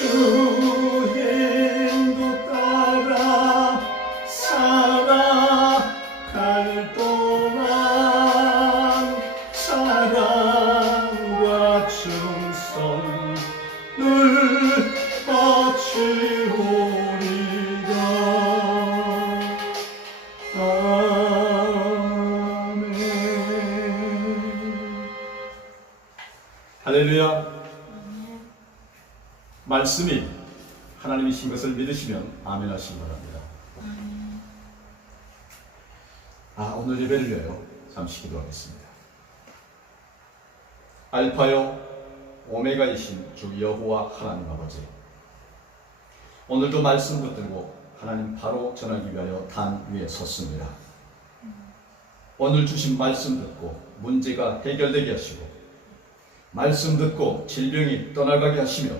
주 인도 따라 살아갈 동안 사랑과 충성 늘 바치오리다. 아멘. 할렐루야. 말씀이 하나님이신 것을 믿으시면 아멘 하시기 바랍니다. 오늘 예배를 위하여 잠시 기도하겠습니다. 알파요 오메가이신 주 여호와 하나님 아버지, 오늘도 말씀 붙들고 하나님 바로 전하기 위하여 단 위에 섰습니다. 오늘 주신 말씀 듣고 문제가 해결되게 하시고, 말씀 듣고 질병이 떠나가게 하시며,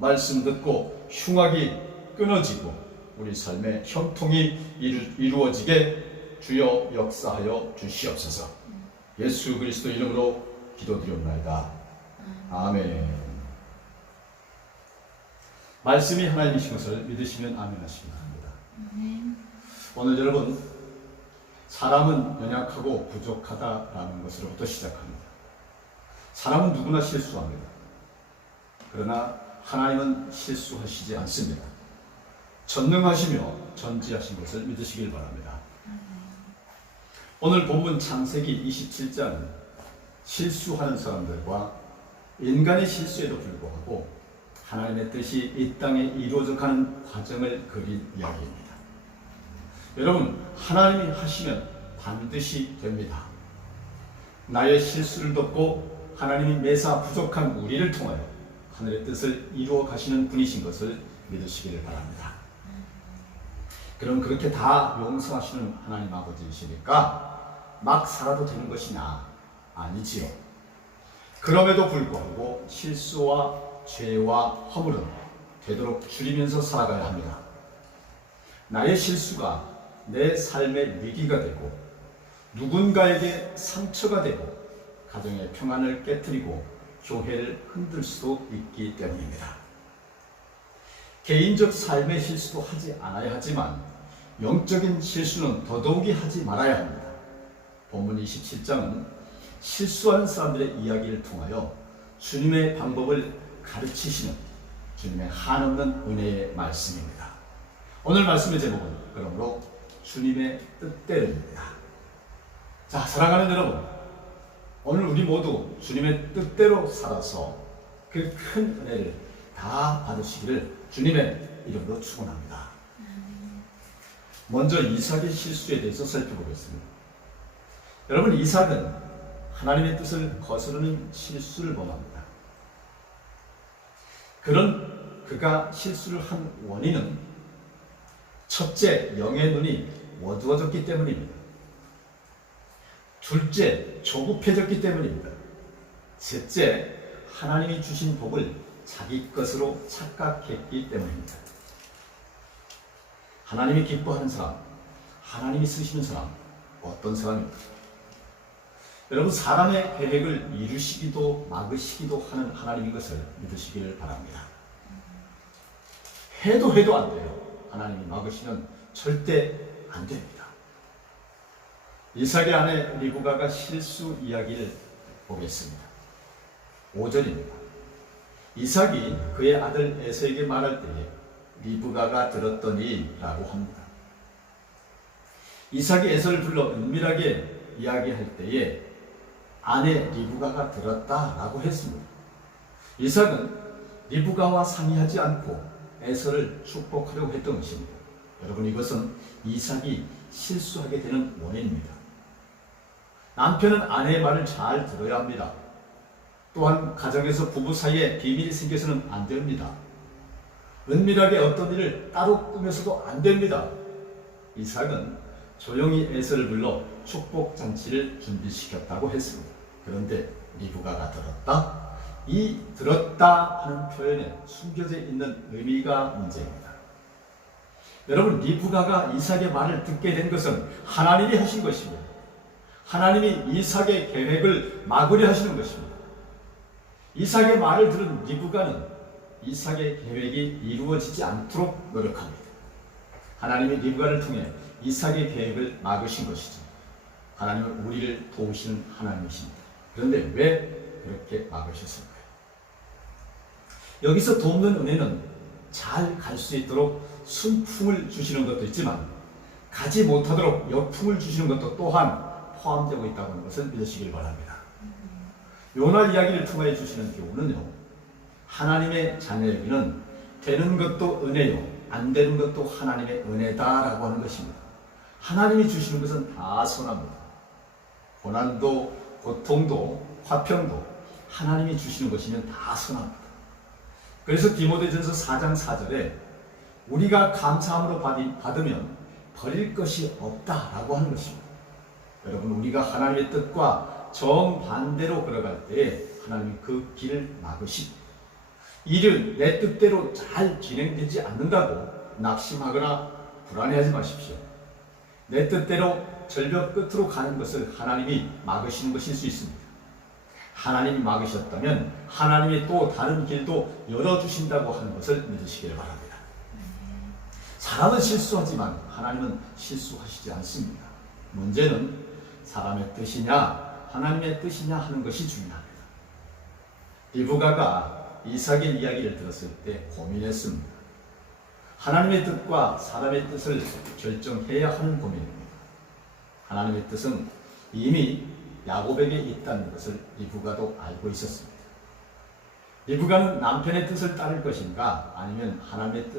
말씀 듣고 흉악이 끊어지고 우리 삶의 형통이 이루어지게 주여 역사하여 주시옵소서. 예수 그리스도 이름으로 기도드리옵나이다. 아멘. 말씀이 하나님이신 것을 믿으시면 아멘 하시기 바랍니다. 오늘 여러분, 사람은 연약하고 부족하다라는 것으로부터 시작합니다. 사람은 누구나 실수합니다. 그러나 하나님은 실수하시지 않습니다. 전능하시며 전지하신 것을 믿으시길 바랍니다. 오늘 본문 창세기 27장은 실수하는 사람들과 인간의 실수에도 불구하고 하나님의 뜻이 이 땅에 이루어져가는 과정을 그린 이야기입니다. 여러분, 하나님이 하시면 반드시 됩니다. 나의 실수를 덮고 하나님이 매사 부족한 우리를 통하여 하늘의 뜻을 이루어 가시는 분이신 것을 믿으시기를 바랍니다. 그럼 그렇게 다 용서하시는 하나님 아버지이시니까 막 살아도 되는 것이냐? 아니지요. 그럼에도 불구하고 실수와 죄와 허물은 되도록 줄이면서 살아가야 합니다. 나의 실수가 내 삶의 위기가 되고 누군가에게 상처가 되고 가정의 평안을 깨뜨리고 교회를 흔들 수도 있기 때문입니다. 개인적 삶의 실수도 하지 않아야 하지만 영적인 실수는 더더욱이 하지 말아야 합니다. 본문 27장은 실수하는 사람들의 이야기를 통하여 주님의 방법을 가르치시는 주님의 한없는 은혜의 말씀입니다. 오늘 말씀의 제목은 그러므로 주님의 뜻대로입니다. 자, 사랑하는 여러분, 오늘 우리 모두 주님의 뜻대로 살아서 그 큰 은혜를 다 받으시기를 주님의 이름으로 축원합니다. 먼저 이삭의 실수에 대해서 살펴보겠습니다. 여러분, 이삭은 하나님의 뜻을 거스르는 실수를 범합니다. 그가 실수를 한 원인은 첫째, 영의 눈이 어두워졌기 때문입니다. 둘째, 조급해졌기 때문입니다. 셋째, 하나님이 주신 복을 자기 것으로 착각했기 때문입니다. 하나님이 기뻐하는 사람, 하나님이 쓰시는 사람, 어떤 사람입니까? 여러분, 사람의 계획을 이루시기도 막으시기도 하는 하나님인 것을 믿으시기를 바랍니다. 해도 안 돼요. 하나님이 막으시면 절대 안 됩니다. 이삭의 아내 리브가가 실수 이야기를 보겠습니다. 5절입니다. 이삭이 그의 아들 에서에게 말할 때에 리브가가 들었더니 라고 합니다. 이삭이 에서를 불러 은밀하게 이야기할 때에 아내 리브가가 들었다라고 했습니다. 이삭은 리브가와 상의하지 않고 에서를 축복하려고 했던 것입니다. 여러분, 이것은 이삭이 실수하게 되는 원인입니다. 남편은 아내의 말을 잘 들어야 합니다. 또한 가정에서 부부 사이에 비밀이 생겨서는 안 됩니다. 은밀하게 어떤 일을 따로 꾸며서도 안 됩니다. 이삭은 조용히 에서를 불러 축복 잔치를 준비시켰다고 했습니다. 그런데 리브가가 들었다? 이 들었다 하는 표현에 숨겨져 있는 의미가 문제입니다. 여러분, 리브가가 이삭의 말을 듣게 된 것은 하나님이 하신 것입니다. 하나님이 이삭의 계획을 막으려 하시는 것입니다. 이삭의 말을 들은 리브가는 이삭의 계획이 이루어지지 않도록 노력합니다. 하나님이 리브가를 통해 이삭의 계획을 막으신 것이죠. 하나님은 우리를 도우시는 하나님이십니다. 그런데 왜 그렇게 막으셨을까요? 여기서 돕는 은혜는 잘 갈 수 있도록 순풍을 주시는 것도 있지만 가지 못하도록 역풍을 주시는 것도 또한 포함되고 있다고 하는 것을 믿으시길 바랍니다. 요나 이야기를 통해 주시는 교훈은요, 하나님의 자녀에게는 되는 것도 은혜요, 안 되는 것도 하나님의 은혜다라고 하는 것입니다. 하나님이 주시는 것은 다 선합니다. 고난도, 고통도, 화평도 하나님이 주시는 것이면 다 선합니다. 그래서 디모데전서 4장 4절에 우리가 감사함으로 받으면 버릴 것이 없다라고 하는 것입니다. 여러분, 우리가 하나님의 뜻과 정반대로 걸어갈 때에 하나님이 그 길을 막으십니다. 일은 내 뜻대로 잘 진행되지 않는다고 낙심하거나 불안해하지 마십시오. 내 뜻대로 절벽 끝으로 가는 것을 하나님이 막으시는 것일 수 있습니다. 하나님이 막으셨다면 하나님이 또 다른 길도 열어주신다고 하는 것을 믿으시길 바랍니다. 사람은 실수하지만 하나님은 실수하시지 않습니다. 문제는 사람의 뜻이냐 하나님의 뜻이냐 하는 것이 중요합니다. 리브가가 이삭의 이야기를 들었을 때 고민했습니다. 하나님의 뜻과 사람의 뜻을 결정해야 하는 고민입니다. 하나님의 뜻은 이미 야곱에게 있다는 것을 리브가도 알고 있었습니다. 리브가는 남편의 뜻을 따를 것인가 아니면 하나님의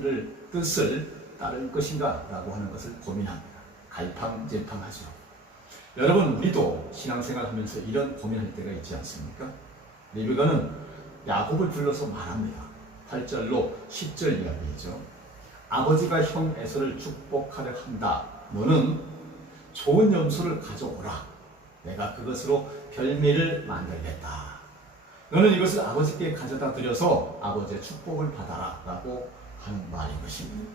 뜻을 따를 것인가 라고 하는 것을 고민합니다. 갈팡질팡하죠. 여러분, 우리도 신앙생활 하면서 이런 고민할 때가 있지 않습니까? 리브가는 야곱을 불러서 말합니다. 8절로 10절 이야기죠. 아버지가 형 에서를 축복하려 한다. 너는 좋은 염소를 가져오라. 내가 그것으로 별미를 만들겠다. 너는 이것을 아버지께 가져다 드려서 아버지의 축복을 받아라 라고 하는 말인 것입니다.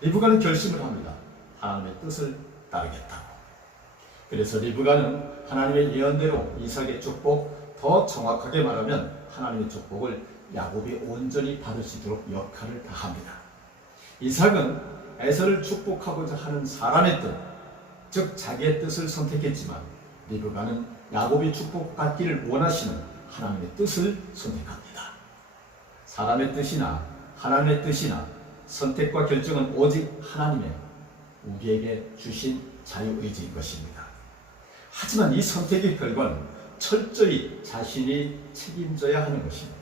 리브가는 결심을 합니다. 하나님의 뜻을 따르겠다고. 그래서 리브가는 하나님의 예언대로 이삭의 축복, 더 정확하게 말하면 하나님의 축복을 야곱이 온전히 받을 수 있도록 역할을 다합니다. 이삭은 에서를 축복하고자 하는 사람의 뜻, 즉 자기의 뜻을 선택했지만 리브가는 야곱이 축복받기를 원하시는 하나님의 뜻을 선택합니다. 사람의 뜻이나 하나님의 뜻이나 선택과 결정은 오직 하나님의 우리에게 주신 자유의지인 것입니다. 하지만 이 선택의 결과는 철저히 자신이 책임져야 하는 것입니다.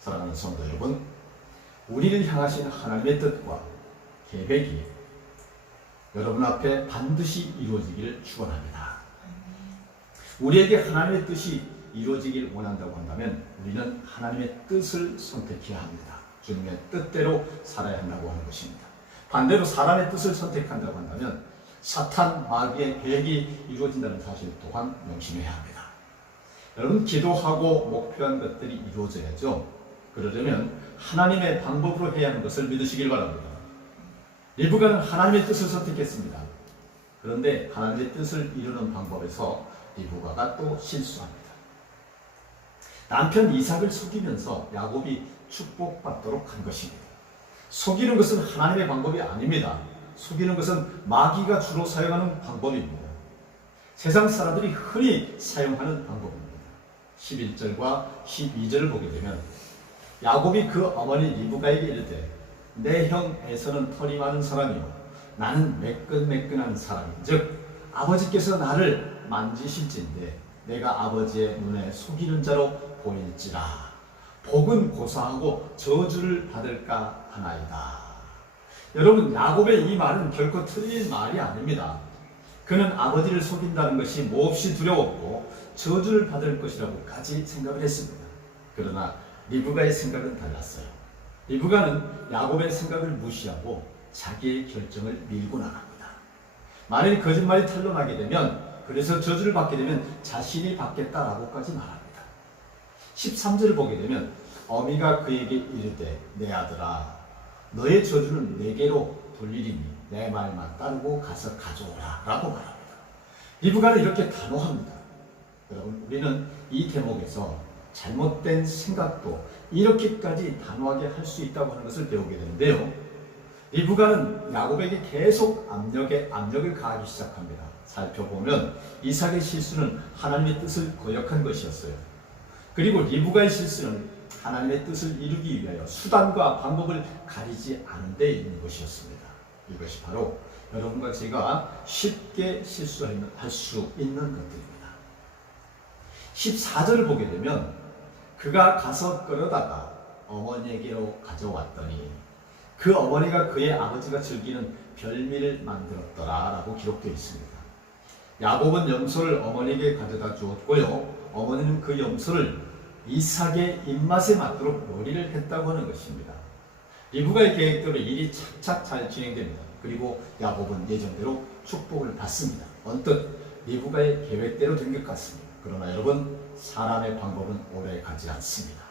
사랑하는 성도 여러분, 우리를 향하신 하나님의 뜻과 계획이 여러분 앞에 반드시 이루어지기를 축원합니다. 우리에게 하나님의 뜻이 이루어지길 원한다고 한다면 우리는 하나님의 뜻을 선택해야 합니다. 주님의 뜻대로 살아야 한다고 하는 것입니다. 반대로 사람의 뜻을 선택한다고 한다면 사탄 마귀의 계획이 이루어진다는 사실 또한 명심해야 합니다. 여러분, 기도하고 목표한 것들이 이루어져야죠. 그러려면 하나님의 방법으로 해야 하는 것을 믿으시길 바랍니다. 리브가는 하나님의 뜻을 선택했습니다. 그런데 하나님의 뜻을 이루는 방법에서 리브가가 또 실수합니다. 남편 이삭을 속이면서 야곱이 축복받도록 한 것입니다. 속이는 것은 하나님의 방법이 아닙니다. 속이는 것은 마귀가 주로 사용하는 방법입니다. 세상 사람들이 흔히 사용하는 방법입니다. 11절과 12절을 보게 되면 야곱이 그 어머니 리브가에게 이르되 내 형 에서는 털이 많은 사람이요 나는 매끈매끈한 사람인즉 아버지께서 나를 만지실진데 내가 아버지의 눈에 속이는 자로 보일지라 복은 고사하고 저주를 받을까 하나이다. 여러분, 야곱의 이 말은 결코 틀린 말이 아닙니다. 그는 아버지를 속인다는 것이 몹시 두려웠고 저주를 받을 것이라고까지 생각을 했습니다. 그러나 리브가의 생각은 달랐어요. 리브가는 야곱의 생각을 무시하고 자기의 결정을 밀고 나갑니다. 만일 거짓말이 탄로나게 되면, 그래서 저주를 받게 되면 자신이 받겠다라고까지 말합니다. 13절을 보게 되면 어미가 그에게 이르되 내 아들아 너의 저주는 내게로 돌리리니 내 말만 따르고 가서 가져오라 라고 말합니다. 리브가는 이렇게 단호합니다. 여러분, 우리는 이 대목에서 잘못된 생각도 이렇게까지 단호하게 할 수 있다고 하는 것을 배우게 되는데요. 리브가는 야곱에게 계속 압력을 가하기 시작합니다. 살펴보면 이삭의 실수는 하나님의 뜻을 거역한 것이었어요. 그리고 리브가의 실수는 하나님의 뜻을 이루기 위하여 수단과 방법을 가리지 않은 데 있는 것이었습니다. 이것이 바로 여러분과 제가 쉽게 실수할 수 있는 것들입니다. 14절을 보게 되면 그가 가서 끌어다가 어머니에게로 가져왔더니 그 어머니가 그의 아버지가 즐기는 별미를 만들었더라 라고 기록되어 있습니다. 야곱은 염소를 어머니에게 가져다 주었고요. 어머니는 그 염소를 이삭의 입맛에 맞도록 요리를 했다고 하는 것입니다. 리브가의 계획대로 일이 착착 잘 진행됩니다. 그리고 야곱은 예정대로 축복을 받습니다. 언뜻 리브가의 계획대로 된 것 같습니다. 그러나 여러분, 사람의 방법은 오래 가지 않습니다.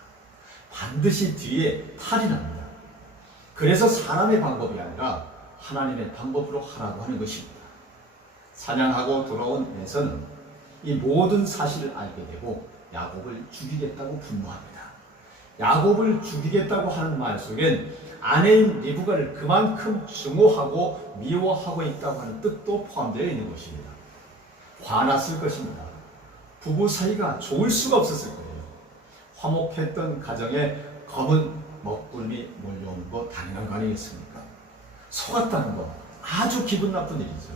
반드시 뒤에 탈이 납니다. 그래서 사람의 방법이 아니라 하나님의 방법으로 하라고 하는 것입니다. 사냥하고 돌아온 에서는 이 모든 사실을 알게 되고 야곱을 죽이겠다고 분노합니다. 야곱을 죽이겠다고 하는 말 속엔 아내인 리브가를 그만큼 증오하고 미워하고 있다고 하는 뜻도 포함되어 있는 것입니다. 화났을 것입니다. 부부 사이가 좋을 수가 없었을 거예요. 화목했던 가정에 검은 먹구름이 몰려오는 거 당연한 거 아니겠습니까? 속았다는 거 아주 기분 나쁜 일이죠.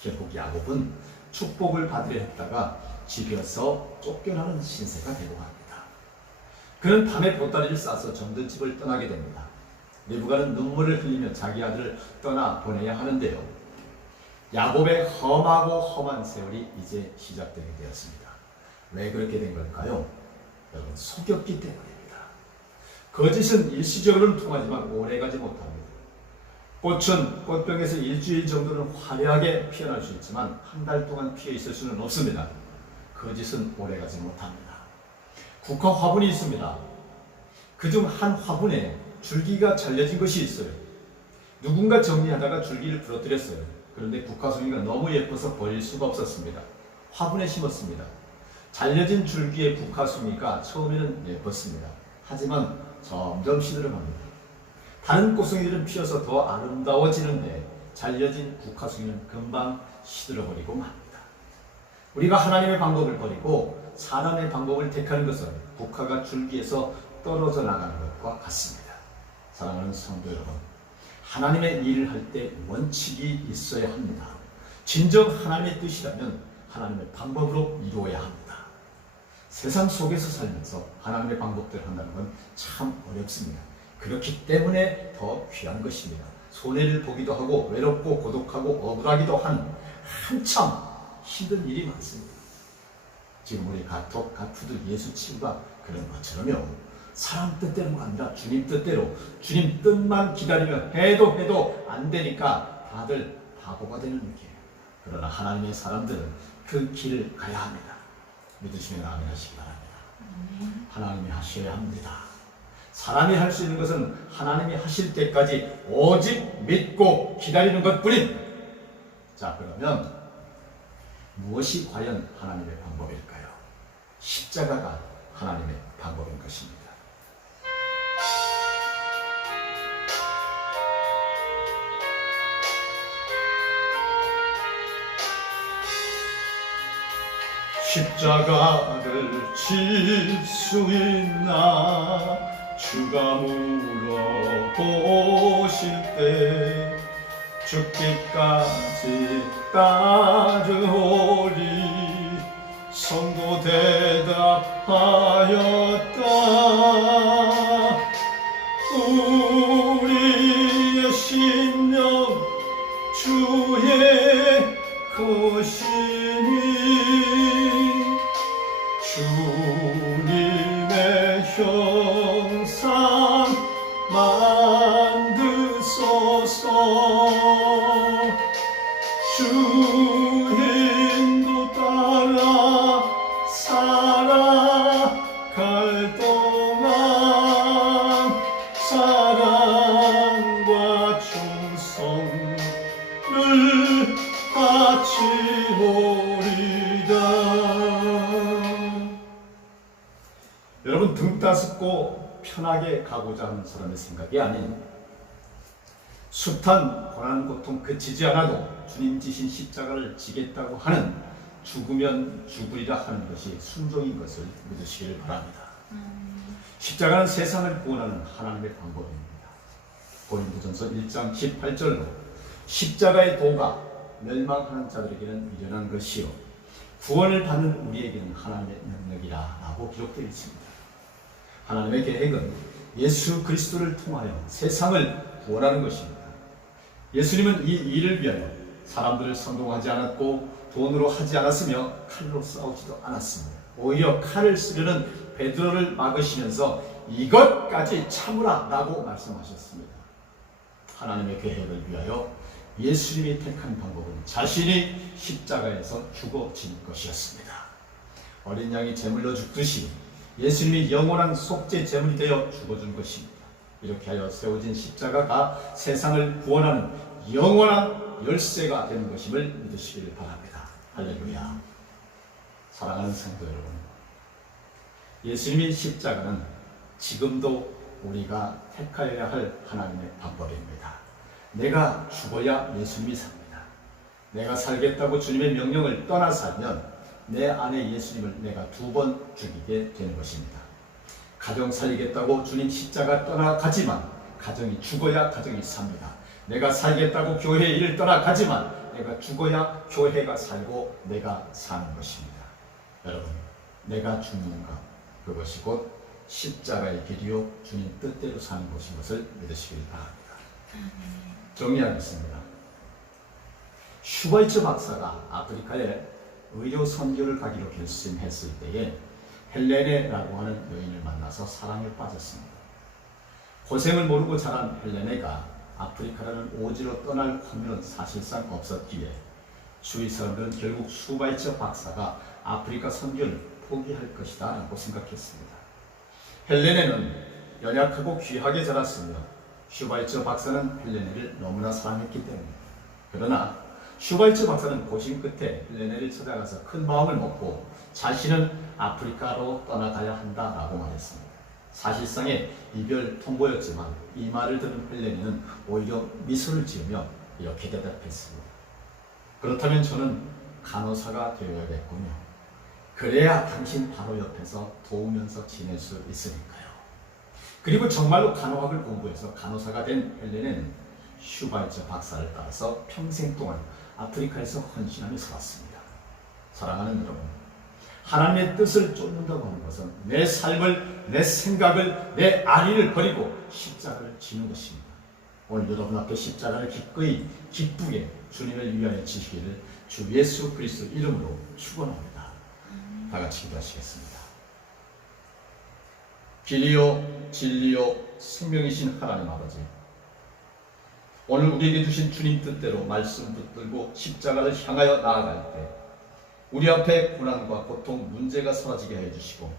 결국 야곱은 축복을 받으려 했다가 집에서 쫓겨나는 신세가 되고 갑니다. 그는 밤에 보따리를 싸서 정든 집을 떠나게 됩니다. 리브가는 눈물을 흘리며 자기 아들을 떠나 보내야 하는데요. 야곱의 험하고 험한 세월이 이제 시작되게 되었습니다. 왜 그렇게 된 걸까요? 여러분, 속였기 때문입니다. 거짓은 일시적으로는 통하지만 오래가지 못합니다. 꽃은 꽃병에서 일주일 정도는 화려하게 피어날 수 있지만 한 달 동안 피어 있을 수는 없습니다. 거짓은 오래가지 못합니다. 국화 화분이 있습니다. 그중 한 화분에 줄기가 잘려진 것이 있어요. 누군가 정리하다가 줄기를 부러뜨렸어요. 그런데 국화송이가 너무 예뻐서 버릴 수가 없었습니다. 화분에 심었습니다. 잘려진 줄기의 국화송이가 처음에는 예뻤습니다. 하지만 점점 시들어갑니다. 다른 꽃송이들은 피어서 더 아름다워지는데 잘려진 국화송이는 금방 시들어버리고 맙니다. 우리가 하나님의 방법을 버리고 사람의 방법을 택하는 것은 국화가 줄기에서 떨어져 나가는 것과 같습니다. 사랑하는 성도 여러분, 하나님의 일을 할 때 원칙이 있어야 합니다. 진정 하나님의 뜻이라면 하나님의 방법으로 이루어야 합니다. 세상 속에서 살면서 하나님의 방법대로 한다는 건 참 어렵습니다. 그렇기 때문에 더 귀한 것입니다. 손해를 보기도 하고 외롭고 고독하고 억울하기도 한 한참 힘든 일이 많습니다. 지금 우리 가톡, 가푸드, 예수치유가 그런 것처럼요. 사람 뜻대로가 아니라 주님 뜻대로, 주님 뜻만 기다리면 해도 안 되니까 다들 바보가 되는 길이에요. 그러나 하나님의 사람들은 그 길을 가야 합니다. 믿으시면 아멘 하시기 바랍니다. 하나님이 하셔야 합니다. 사람이 할 수 있는 것은 하나님이 하실 때까지 오직 믿고 기다리는 것뿐입니다. 자, 그러면 무엇이 과연 하나님의 방법일까요? 십자가가 하나님의 방법인 것입니다. 십자가를 질 수 있나 주가 물어보실 때 죽기까지 따르오리 성도 대답하였다. 우리의 심령 주의 것이니 주님의 형상 만드소서. 주 인도 따라 살아갈 동안 가습고 편하게 가고자 하는 사람의 생각이 아닌 숱한 고난 고통 그치지 않아도 주님 지신 십자가를 지겠다고 하는 죽으면 죽으리라 하는 것이 순종인 것을 믿으시기를 바랍니다. 십자가는 세상을 구원하는 하나님의 방법입니다. 고린도전서 1장 18절로 십자가의 도가 멸망하는 자들에게는 미련한 것이요 구원을 받는 우리에게는 하나님의 능력이라 라고 기록되어 있습니다. 하나님의 계획은 예수 그리스도를 통하여 세상을 구원하는 것입니다. 예수님은 이 일을 위하여 사람들을 선동하지 않았고 돈으로 하지 않았으며 칼로 싸우지도 않았습니다. 오히려 칼을 쓰려는 베드로를 막으시면서 이것까지 참으라 라고 말씀하셨습니다. 하나님의 계획을 위하여 예수님이 택한 방법은 자신이 십자가에서 죽어진 것이었습니다. 어린 양이 제물로 죽듯이 예수님이 영원한 속죄 제물이 되어 죽어준 것입니다. 이렇게 하여 세워진 십자가가 세상을 구원하는 영원한 열쇠가 되는 것임을 믿으시길 바랍니다. 할렐루야. 사랑하는 성도 여러분, 예수님의 십자가는 지금도 우리가 택하여야 할 하나님의 방법입니다. 내가 죽어야 예수님이 삽니다. 내가 살겠다고 주님의 명령을 떠나 살면 내 안에 예수님을 내가 2번 죽이게 되는 것입니다. 가정 살리겠다고 주님 십자가 떠나가지만 가정이 죽어야 가정이 삽니다. 내가 살겠다고 교회 일을 떠나가지만 내가 죽어야 교회가 살고 내가 사는 것입니다. 여러분, 내가 죽는 것, 그것이 곧 십자가의 길이요 주님 뜻대로 사는 것인 것을 믿으시길 바랍니다. 정리하겠습니다. 슈바이처 박사가 아프리카에 의료 선교를 가기로 결심했을 때에 헬레네라고 하는 여인을 만나서 사랑에 빠졌습니다. 고생을 모르고 자란 헬레네가 아프리카라는 오지로 떠날 확률은 사실상 없었기에 주위 사람들은 결국 슈바이처 박사가 아프리카 선교를 포기할 것이다 라고 생각했습니다. 헬레네는 연약하고 귀하게 자랐으며 슈바이처 박사는 헬레네를 너무나 사랑했기 때문입니다. 그러나 슈바이처 박사는 고심 끝에 헬레네를 찾아가서 큰 마음을 먹고 자신은 아프리카로 떠나가야 한다라고 말했습니다. 사실상의 이별 통보였지만 이 말을 들은 헬레네는 오히려 미소를 지으며 이렇게 대답했습니다. 그렇다면 저는 간호사가 되어야겠군요. 그래야 당신 바로 옆에서 도우면서 지낼 수 있으니까요. 그리고 정말로 간호학을 공부해서 간호사가 된 헬레네는 슈바이처 박사를 따라서 평생 동안 아프리카에서 헌신하며 살았습니다. 사랑하는 여러분, 하나님의 뜻을 쫓는다고 하는 것은 내 삶을, 내 생각을, 내 안위를 버리고 십자가를 지는 것입니다. 오늘 여러분 앞에 십자가를 기꺼이 기쁘게 주님을 위하여 지시기를 주 예수 그리스도 이름으로 축원합니다. 다 같이 기도하시겠습니다. 길이요 진리요 생명이신 하나님 아버지, 오늘 우리에게 주신 주님 뜻대로 말씀 붙들고 십자가를 향하여 나아갈 때 우리 앞에 고난과 고통, 문제가 사라지게 해주시고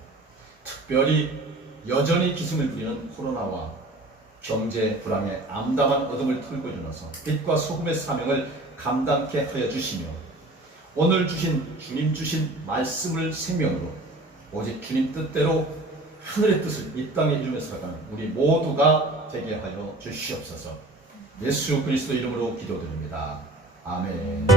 특별히 여전히 기승을 부리는 코로나와 경제 불황의 암담한 어둠을 털고 일어나서 빛과 소금의 사명을 감당케 하여 주시며 오늘 주신 주님 주신 말씀을 생명으로 오직 주님 뜻대로 하늘의 뜻을 이 땅에 이루며 살아가는 우리 모두가 되게 하여 주시옵소서. 예수 그리스도 이름으로 기도드립니다. 아멘.